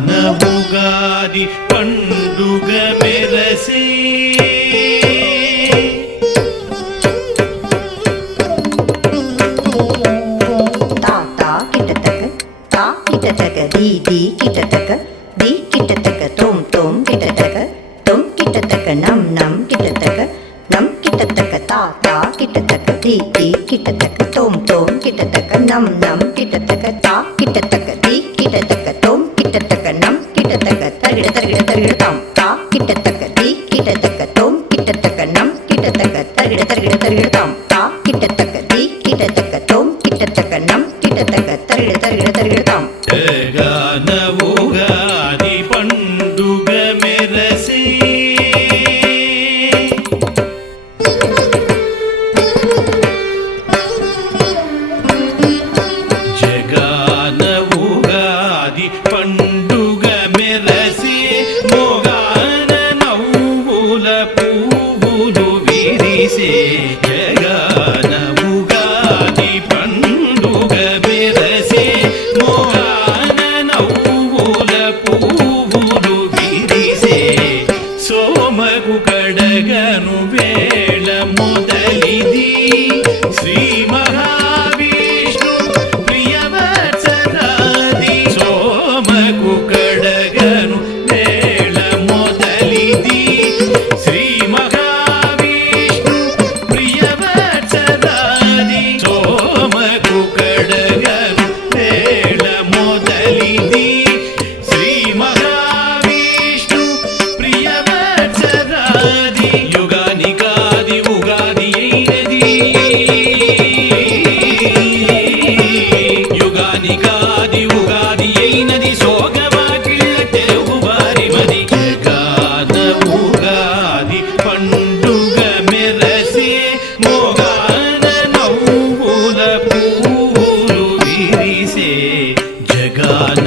జగాన ఉగాది పండుగ మెరసే दी दी किटतक दी किटतक तोम तोम किटतक तोम किटतक नम नम किटतक नम किटतक ता ता किटतक दी दी किटतक तोम तोम किटतक नम नम किटतक ता किटतक दी किटतक तोम किटतक नम किटतक तरिड़ तरिड़ तरिड़ ताम ता किटतक दी किटतक तोम किटतक नम किटतक तरिड़ तरिड़ तरिड़ ताम ता किटतक दी किटतक तोम किटतक नम किटतक तरिड़ तरिड़ तरिड़ ताम జగాన ఉగాది పండుగ మెరసే జగాన ఉగాది పండుగ మెరసే మోగాన నవ్వుల పువ్వులు విరిసే జగాన ఉగాది పండుగ మెరసే సోమగు కడగను వేళ మొదలిది శ్రీ మహావిష్ణు ప్రియవత్సరాది సోమగు కడగను వేళ మొదలిది శ్రీ మహావిష్ణు ప్రియవత్సరాది సోమగు కడగను వేళ మొదలిది శ్రీ మహావిష్ణు ప్రియవత్సరాది యుగానికాది ఉగాది అయినది యుగానికాది ఉగాది అయినది సోగవాకిళ్ళ తెలుగు వారి మది జగాన ఉగాది పండుగ మెరసే మోగాన నవ్వుల పువ్వులు విరిసే జగాన